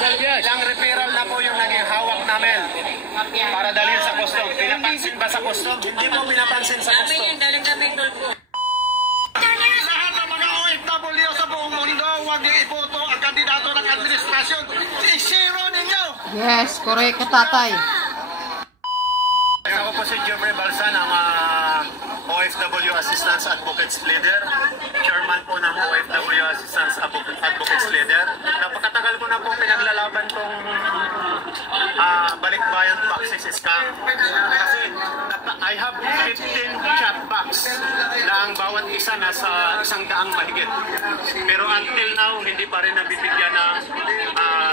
Ilang referral na po yung naging hawak namin para dalhin sa custom. Pinapansin ba sa custom? Hindi mo pinapansin sa custom. Lahat ng mga OFW sa buong mundo, huwag niyo iboto ang kandidato ng administrasyon. I-zero ninyo! Yes, correct ka, tatay. Ako po si Jeffrey Balsa ng OFW Assistance Advocates Leader, chairman po ng OFW Assistance Advocates Leader. Napakatagal ko na po pinaglalaban tong balikbayan boxes scam. Kasi I have 15 chat box na ang bawat isa nasa 100 mahigit. Pero until now, hindi pa rin nabibigyan ng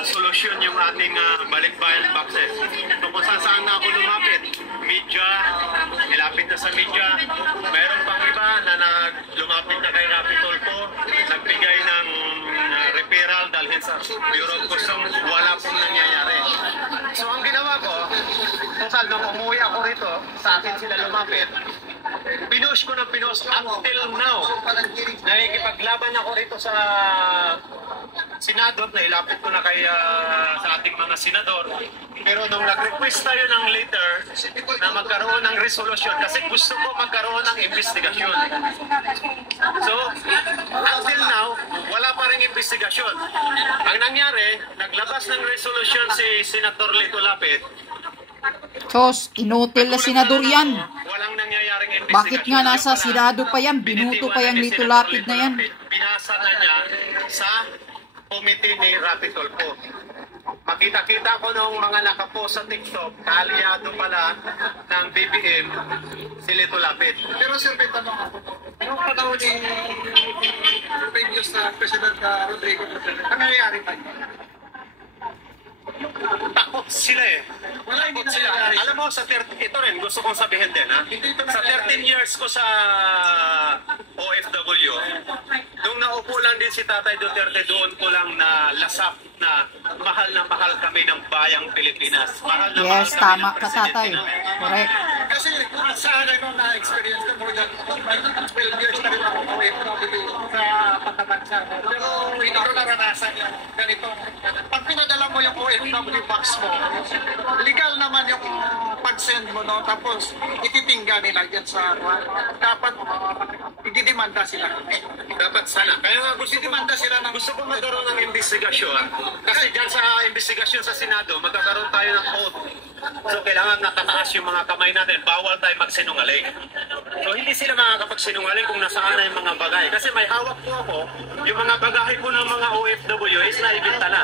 solusyon yung ating balikbayan boxes. So kung saan na ako lumapit, media, nilapit na sa media, mayroon pang iba na lumapit na kay Rapitol po, nagbigay ng referral dalhin sa Bureau of Customs, wala pong nangyayari. So ang ginawa ko, total nung umuwi ako rito, sa akin sila lumapit, pinush ko ng pinush until now. Nakikipaglaban ako rito sa Senado, nailapit ko na kay sa ating mga senador. Pero nung nag-request tayo ng letter na magkaroon ng resolution, kasi gusto ko magkaroon ng investigasyon. So, until now, wala pa rin investigasyon. Ang nangyari, naglabas ng resolution si Senator Lito Lapid. Sos, inutil na senador yan. Walang nangyayaring investigasyon. Bakit nga nasa Senado pa yan? Binuto pa yung Lito Lapid na yan. Pinasa na niya sa committee ni Rapitol po. Makita-kita ko nung mga nakapost sa TikTok, kaalyado pala ng BBM si Lito Lapid. Pero sir, may tanong ako. Anong panahon ni previous na President Rodrigo Duterte? Ang nangyayari pa? Takot sila eh. Takot sila. Alam mo, ito rin, gusto kong sabihin din ha. Sa 13 years ko sa OFW, nung naupo lang din si Tatay Duterte, doon ko lang na lasap na mahal kami ng bayang Pilipinas. Mahal na yes, tama ka, tatay. Correct. Kasi sa akin nung na-experience ko more than 12 years na rin ako OFW sa pagkabansa. Pero hindi ko naranasan yung ganito. Pag pinadala mo yung OFW box mo, legal naman yung pag-send mo, no? Tapos ititingga nila yan sa dapat ididemanda sila. Dapat sana. Kaya nga Ididemanda sila ng gusto ko magkaroon ng investigasyon. Kasi dyan sa investigasyon sa Senado, magkakaroon tayo ng code. So kailangan nakataas yung mga kamay natin. Bawal tayo magsinungaling. So hindi sila makakapagsinungaling kung nasaan na yung mga bagay. Kasi may hawak po ako, yung mga bagay po ng mga OFW is naibinta na.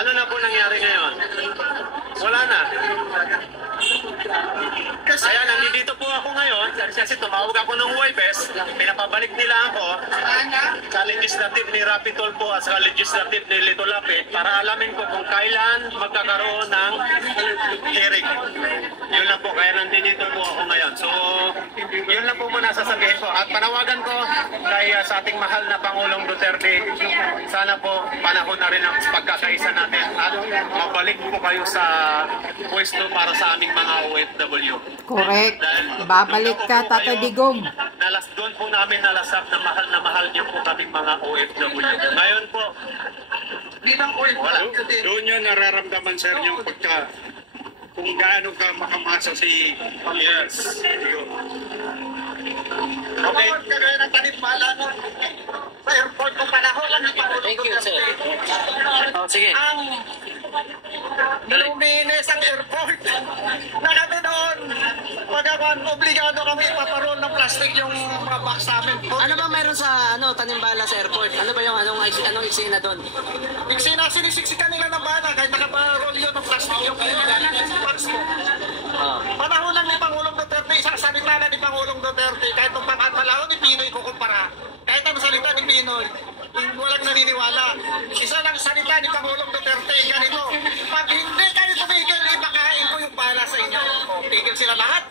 Ano na po nangyari ngayon? Wala na. Kaya nandito po ako ngayon, kasi tumawag ako ng Huwebes, pinapabalik nila ako sa legislative ni Rapitol po at sa legislative ni Lito Lapid para alamin ko kung kailan magkakaroon ng hearing. Yun lang po, kaya nandito po ako ngayon. So, yun lang po muna sasabihin ko. At panawagan ko kay sa ating mahal na Pangulong Duterte, sana po panahon na rin ang pagkakaisa natin at mabalik po kayo sa pwesto para sa aming mga OFW. Correct. Babalik ka, Tatay Digong. Doon po namin nalasap na mahal niyo po kaming mga OFW. Ngayon po, bilang OFW din. Doon yun nararamdaman sir yung pagka kung gaano ka makamasa si yes. Okay. Kagaya ng tanipala no? Sa airport kung panahon lang ng Pangulong Duterte. Oh, sige. Ang luminis ang airport. Na kami doon, obligado kami ipaparol ng plastic yung mga box namin. Ano ba meron sa Tanimbala sa airport? Ano ba yung anong eksena doon? Eksena, sinisiksikan nila ng bala kahit nakaparol yun ng plastic yung box mo. Panahon lang ni Pangulong Duterte, isang salita na ni Pangulong Duterte, kahit nung pangalawang ni Pinoy kukumpara, kahit ang salita ni Pinoy, walang naniniwala. Isa lang salita ni Pangulong Duterte, ganito, pag hindi kayo tumigil, ipakain ko yung bala sa inyo. O, tigil sila lahat.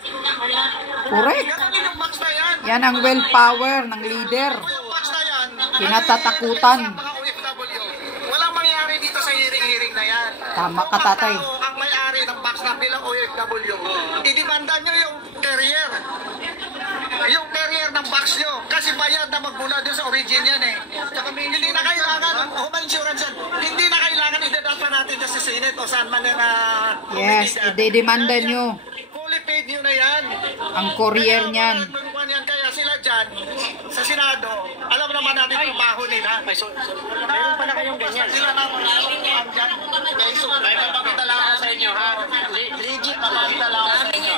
Correct. Ganun yung box na yan. Yan ang willpower ng leader. Yung box na yan, Kinatatakutan. mga OFW, walang mangyari dito sa hearing na yan. Tama ka, tatay. Ang may-ari ng box na bilang OFW, idimanda nyo yung carrier. Yung carrier ng box nyo. Kasi bayad na magmula doon sa origin yan eh. Tsaka hindi na kailangan, home insurance yan, hindi na kailangan dyan sa Senate o saan man na Yes, idedemanda nyo fully paid nyo na yan. ang courier niyan. Kaya sila dyan sa Senado, alam naman natin trabaho nila. Meron pala kayong ganyan. Sila na dyan. May papakita lang ako sa inyo, ha? Legit. Papakita lang ako sa inyo.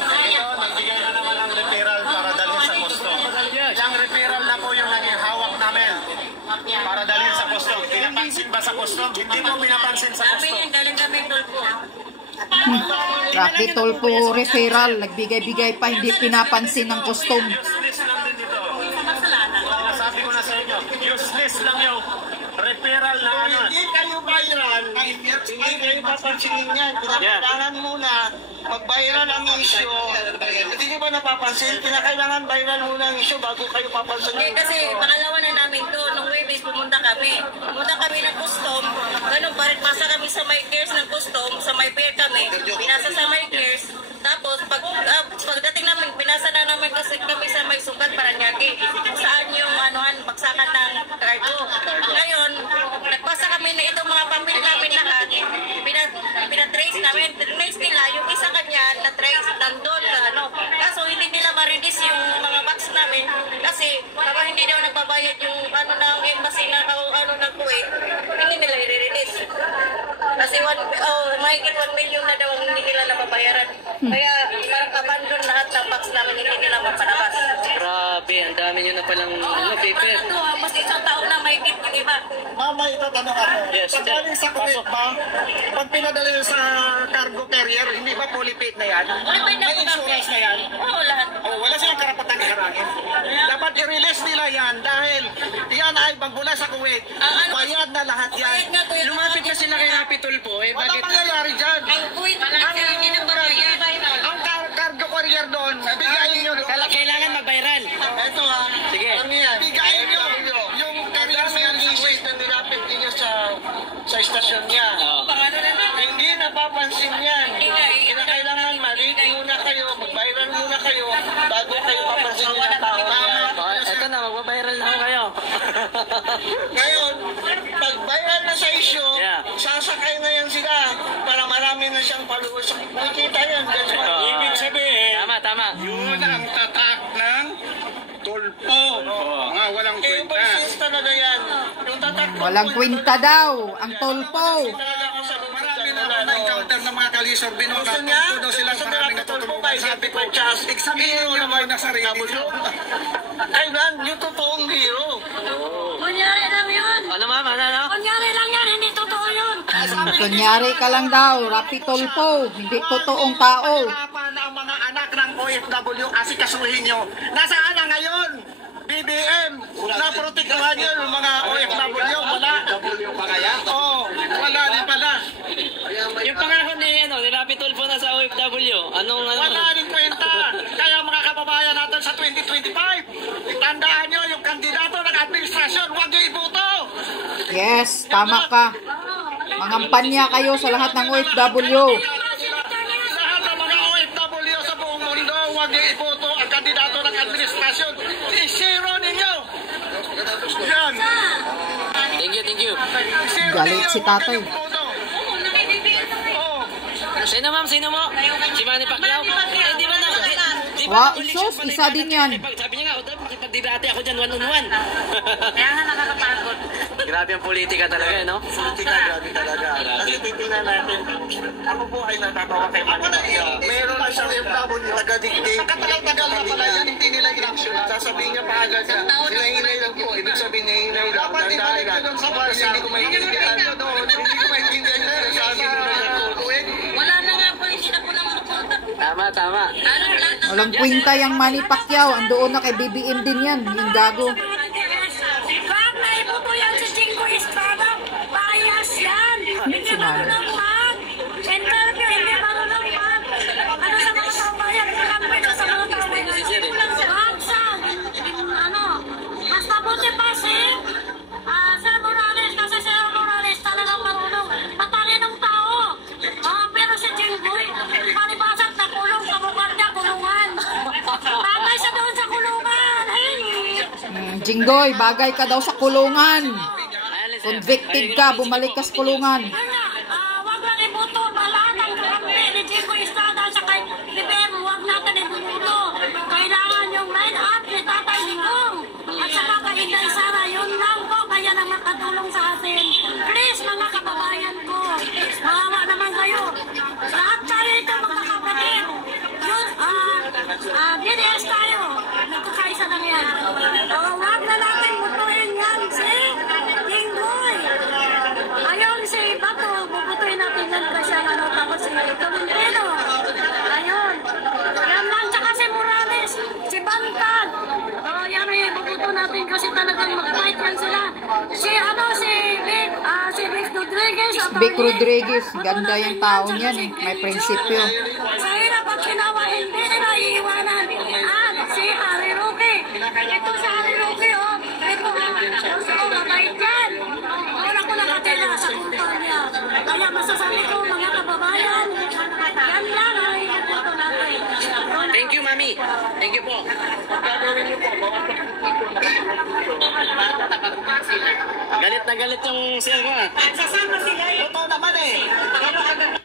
Ito, nagbigay na naman ang referral para dalhin sa custom. Yung referral na po yung naging hawak namin para dalhin sa custom. Pinapansin ba sa custom? Hindi po pinapansin sa custom. Rapi Tolpo referral, nagbigay-bigay pa, hindi pinapansin ng custom. Useless lang din ito. Sinasabi ko na sa inyo, useless lang yung referral na ano. Hindi kayo viral, hindi kayo papansinin yan. Kinakailangan muna mag-viral ang issue. Hindi nyo ba napapansin? Kinakailangan viral muna ang issue bago kayo papansinin. Hindi, kasi pangalawa na namin to. Nung Webis, pumunta kami. Pumunta kami ng custom. Ganun pa rin, pasa kami sa my cares ng custom. Sa my pair kami. Pinasa sa my cares. Tapos, pagdating namin, pinasa na namin kasi kami sa may sukat Paranaque. Saan yung baksakan ng cargo. Ngayon, nagpasa kami na itong mga papel namin lahat. Pinatrace namin. Trace nila, yung isa kanya, na-trace nandun sa Kaso, hindi nila ma-release yung mga box namin. Kasi, kapag hindi daw nagbabayad yung ng embassy na ng Kuwait, hindi nila i-release. Kasi mahigit 1 million na daw ang hindi nila nababayaran. Kaya parang abandon lahat ng box namin, hindi nila mapalabas. Grabe, ang dami nyo na palang paper. Mas isang taon na mahigit yung iba. Mama, ito tanong ako. Yes, Pag galing sa Kuwait ba, pag pinadala yun sa cargo carrier, hindi ba fully paid na yan? Fully paid na May po insurance kami. na yan? Oo, lahat. Wala silang karapatan harangin. Dapat i-release nila yan dahil yan ay magmula sa Kuwait. Bayad na lahat yan. Bayad nga, Kuya. Lumapit na sila kay Rapi Tolpo, Walang mangyayari dyan. Ang Kuwait, hindi nagbabayad. Ang cargo carrier doon, bigayin nyo. Kailangan mag-viral. Ito ha. Sige. Bigayin nyo. Yung carrier na yan sa Kuwait na nilapit ninyo sa istasyon niya. Hindi napapansin yan. Kailangan ma-read muna kayo, mag-viral muna kayo bago kayo papansin ng tao yan. Ito na, magbabiral na ako kayo. Ngayon, pag viral na sa issue, Yeah. sasakay na yan sila para marami na siyang followers. Makikita yan. That's what Ibig sabihin, Tama. yun ang tatak ng tulpo. Mga walang Eh, kwenta. basis talaga yan. Yung tatak Walang kwenta daw ang Tolpo. talaga ako sa Marami na ako na-encounter ng mga kalisor. Binota Gusto niya? tulpo daw silang Gusto maraming nila natutulungan. Sabi ko, examinin nyo naman na sarili nyo. Kailan? Yung totoong hero. Kunyari lang yun. Ano ma'am, ano? Kunyari lang yan, hindi totoo yun. Kunyari ka lang daw, Rapi Tolpo, hindi totoong tao. Hirapan ang mga anak ng OFW kasi kasuhin nyo. Nasaan na ngayon? BBM, naprotektahan nyo yung mga OFW. Wala. Oo, wala din pala. Yung pangako ni Rapi Tolpo na sa OFW, Wala din kwenta. Kaya mga kababayan natin sa 2025, tandaan nyo yung kandidato ng administrasyon, huwag nyo iboto. Yes, tama ka. Mangampanya kayo sa lahat ng OFW. Lahat ng mga OFW sa buong mundo, huwag nyo iboto ang kandidato ng administrasyon. I-zero ninyo. Yan. Thank you. I-zero Galit ninyo, si huwag tatay. kayong iboto. Oo. Sino ma'am, sino mo? Si Manny Pacquiao? Di ba na? Di ba Wow, na- sus, isa din yan. Sabi niya nga, makipagdebate ako dyan one-on-one. Kaya nga nakakapagod. Grabe ang politika talaga, no? Politika, grabe talaga. Kasi titingnan natin, ako po ay natatawa kay Manny Pacquiao. Meron na siyang FW, taga-dictate. Nakatagal na pala yan, hindi nila in-action. Sasabihin niya pa agad na, hinahinay lang po. Ibig sabihin, hinahinay lang. Dapat ibalik ko doon sa Kasi hindi ko maintindihan. Hindi ko maintindihan na sabi nila ko. Wala na nga po, hindi na po lang suporta. Tama. Walang kwenta yung Manny Pacquiao. Andoon na kay BBM din yan. Yung gago. Bakit na ibuto yan si Jingo Estrada? Bias yan. Hindi marunong mag. Interview, hindi marunong mag. Ano sa mga kabayan? Kapit sa mga kabayan. Hansang. Mas mabuti pa si Sir Morales. Kasi Sir Morales talagang marunong. Matalinong tao. Pero si Jingo, palibasat na kulong. Kamukha niya kulungan. Bagay siya doon sa kulungan. Jinggoy, bagay ka daw sa kulungan. Convicted ka, bumalik ka sa kulungan. yan. Wag na natin butuin yan si Jinggoy. Ayun si Bato, bubutuin natin yan kasi ano, tapos si Tolentino. Ayun. Yan lang, tsaka si Morales, si Bantag. Yan ay bubuto natin kasi talagang mag-fight yan sila. Si ano, si Vic Rodriguez. Vic Rodriguez, ganda yung tao niyan eh. May prinsipyo. Sa hirap at ginawa, hindi nila iiwanan. At si Harry Roque. Ito si Harry Roque, oh. Ito, mabait yan. Wala ko nakatira sa kultur niya. Kaya masasabi ko, mga kababayan, yan lang ay ibubuto natin. Thank you, Mami. Thank you po. Galit na galit yung siya ko. Sasama sila. Totoo naman eh.